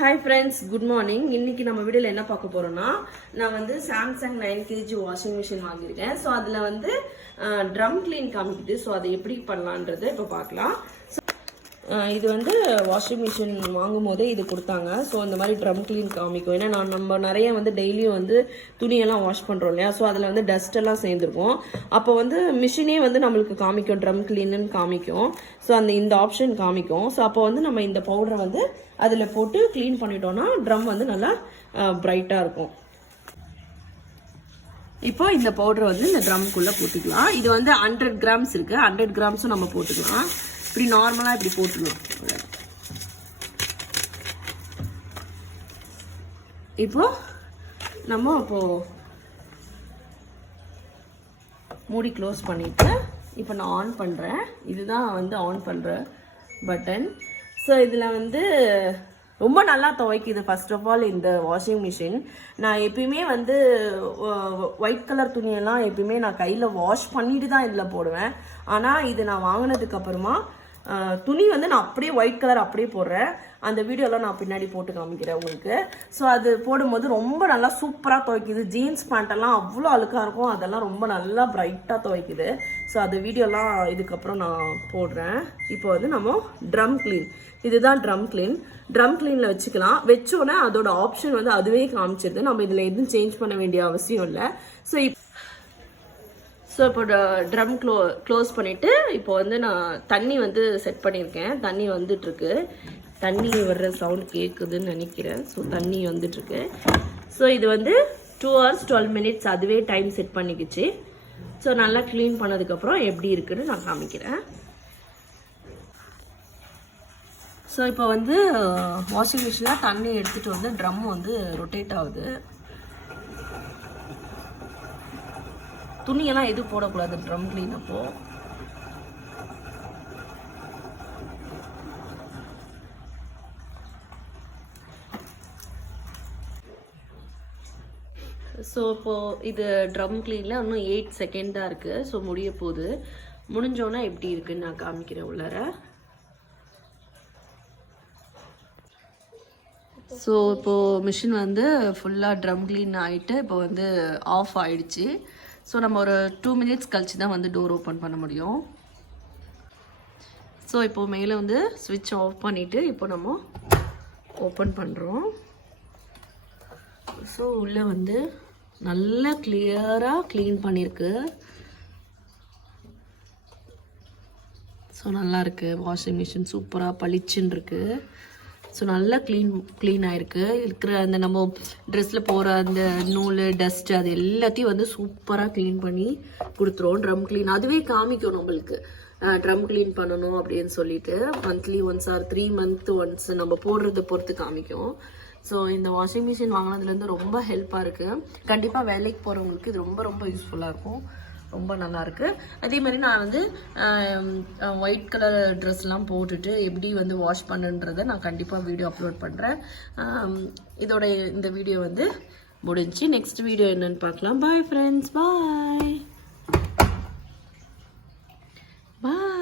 Hi friends, good morning. இன்னைக்கு நம்ம வீடியோவில் என்ன பார்க்க போறோம்னா, நான் வந்து சாம்சங் 9 kg வாஷிங் மிஷின் வாங்கியிருக்கேன். ஸோ அதில் வந்து ட்ரம் கிளீன் காமிக்குது. ஸோ அதை எப்படி பண்ணலான்றதை இப்போ பார்க்கலாம். இது வந்து வாஷிங் மிஷின் வாங்கும் போதே இது கொடுத்தாங்க. ஸோ இந்த மாதிரி ட்ரம் கிளீன் காமிக்கும். ஏன்னா நம்ம நிறைய வந்து டெய்லியும் வந்து துணியெல்லாம் வாஷ் பண்ணுறோம் இல்லையா. ஸோ அதில் வந்து டஸ்ட் எல்லாம் சேர்ந்துருக்கும். அப்போ வந்து மிஷினே வந்து நம்மளுக்கு காமிக்கும், ட்ரம் கிளீனுன்னு காமிக்கும். ஸோ இந்த ஆப்ஷன் காமிக்கும். ஸோ அப்போ வந்து நம்ம இந்த பவுடரை வந்து அதில் போட்டு க்ளீன் பண்ணிட்டோம்னா ட்ரம் வந்து நல்லா பிரைட்டாக இருக்கும். இப்போ இந்த பவுடரை வந்து இந்த ட்ரம்குள்ளே போட்டுக்கலாம். இது வந்து 100 கிராம்ஸ் இருக்குது. 100 கிராம்ஸும் நம்ம போட்டுக்கலாம். இப்படி நார்மலாக இப்படி போட்டுக்கலாம். இப்போ நம்ம மூடி க்ளோஸ் பண்ணிட்டு இப்போ நான் ஆன் பண்ணுறேன். இதுதான் வந்து ஆன் பண்ணுற பட்டன். ஸோ இதில் வந்து ரொம்ப நல்லா துவைக்குது. ஃபர்ஸ்ட் ஆஃப் ஆல் இந்த வாஷிங் மிஷின் நான் எப்பயுமே வந்து ஒயிட் கலர் துணியெல்லாம் எப்பயுமே நான் கையில் வாஷ் பண்ணிட்டு தான் இதில் போடுவேன். ஆனால் இது நான் வாங்கினதுக்கு அப்புறமா துணி வந்து நான் அப்படியே ஒயிட் கலர் அப்படியே போடுறேன். அந்த வீடியோலாம் நான் பின்னாடி போட்டு காமிக்கிறேன் உங்களுக்கு. ஸோ அது போடும்போது ரொம்ப நல்லா சூப்பராக துவைக்குது. ஜீன்ஸ் பேண்ட்டெல்லாம் அவ்வளோ அழுக்காக இருக்கும், அதெல்லாம் ரொம்ப நல்லா பிரைட்டாக துவைக்குது. ஸோ அந்த வீடியோலாம் இதுக்கப்புறம் நான் போடுறேன். இப்போ வந்து நம்ம ட்ரம் கிளீன், இதுதான் ட்ரம் கிளீன். ட்ரம் கிளீனில் வச்சுக்கலாம். வச்சோன்னே அதோட ஆப்ஷன் வந்து அதுவே காமிச்சிருது. நம்ம இதில் எதுவும் சேஞ்ச் பண்ண வேண்டிய அவசியம் இல்லை. ஸோ இப்போ ட்ரம் க்ளோஸ் பண்ணிவிட்டு இப்போ வந்து நான் தண்ணி வந்து செட் பண்ணியிருக்கேன். தண்ணி வந்துட்டுருக்கு. தண்ணி வர்ற சவுண்ட் கேட்குதுன்னு நினைக்கிறேன். ஸோ தண்ணி வந்துட்டுருக்கு. ஸோ இது வந்து 2 hours 12 minutes அதுவே டைம் செட் பண்ணிக்கிச்சு. ஸோ நல்லா க்ளீன் பண்ணதுக்கப்புறம் எப்படி இருக்குன்னு நான் காமிக்கிறேன். ஸோ இப்போ வந்து வாஷிங் மிஷினில் தண்ணி எடுத்துகிட்டு வந்து ட்ரம் வந்து ரொட்டேட் ஆகுது. துணியெல்லாம் எதுவும் போடக்கூடாது ட்ரம் கிளீன் அப்போ. ஸோ இப்போது இது ட்ரம் கிளீனில் இன்னும் 8 seconds தான் இருக்குது. ஸோ முடிய போகுது. முடிஞ்சோன்னா எப்படி இருக்குன்னு நான் காமிக்கிறேன் உள்ளார. ஸோ இப்போது மிஷின் வந்து ஃபுல்லாக ட்ரம் கிளீன் ஆகிட்டு இப்போ வந்து ஆஃப் ஆகிடுச்சு. ஸோ நம்ம ஒரு 2 minutes கழிச்சு தான் வந்து டோர் ஓப்பன் பண்ண முடியும். ஸோ இப்போது மேலே வந்து ஸ்விட்ச் ஆஃப் பண்ணிவிட்டு இப்போ நம்ம ஓப்பன் பண்ணுறோம். ஸோ உள்ளே வந்து நல்லா கிளியராக க்ளீன் பண்ணியிருக்கு. ஸோ நல்லா இருக்குது. வாஷிங் மிஷின் சூப்பராக பளிச்சுன்னு இருக்குது. ஸோ நல்லா க்ளீன் ஆகிருக்கு. இருக்கிற அந்த நம்ம ட்ரெஸ்ஸில் போகிற அந்த நூல் டஸ்ட்டு அது எல்லாத்தையும் வந்து சூப்பராக க்ளீன் பண்ணி கொடுத்துரும். ட்ரம் க்ளீன் அதுவே காமிக்கும் நம்மளுக்கு ட்ரம் க்ளீன் பண்ணணும் அப்படின்னு சொல்லிட்டு. Monthly once or 3 months once நம்ம போடுறத பொறுத்து காமிக்கும். ஸோ இந்த வாஷிங் மிஷின் வாங்கினதுலேருந்து ரொம்ப ஹெல்ப்பாக இருக்குது. கண்டிப்பாக வேலைக்கு போகிறவங்களுக்கு இது ரொம்ப ரொம்ப யூஸ்ஃபுல்லாக இருக்கும். ரொம்ப நல்லாயிருக்கு. அதே மாதிரி நான் வந்து ஒயிட் கலர் ட்ரெஸ்லாம் போட்டுட்டு எப்படி வந்து வாஷ் பண்ணுன்றதை நான் கண்டிப்பாக வீடியோ அப்லோட் பண்ணுறேன். இதோட இந்த வீடியோ வந்து முடிஞ்சு. நெக்ஸ்ட் வீடியோ என்னன்னு பார்க்கலாம். பாய் ஃப்ரெண்ட்ஸ், பாய் பாய்.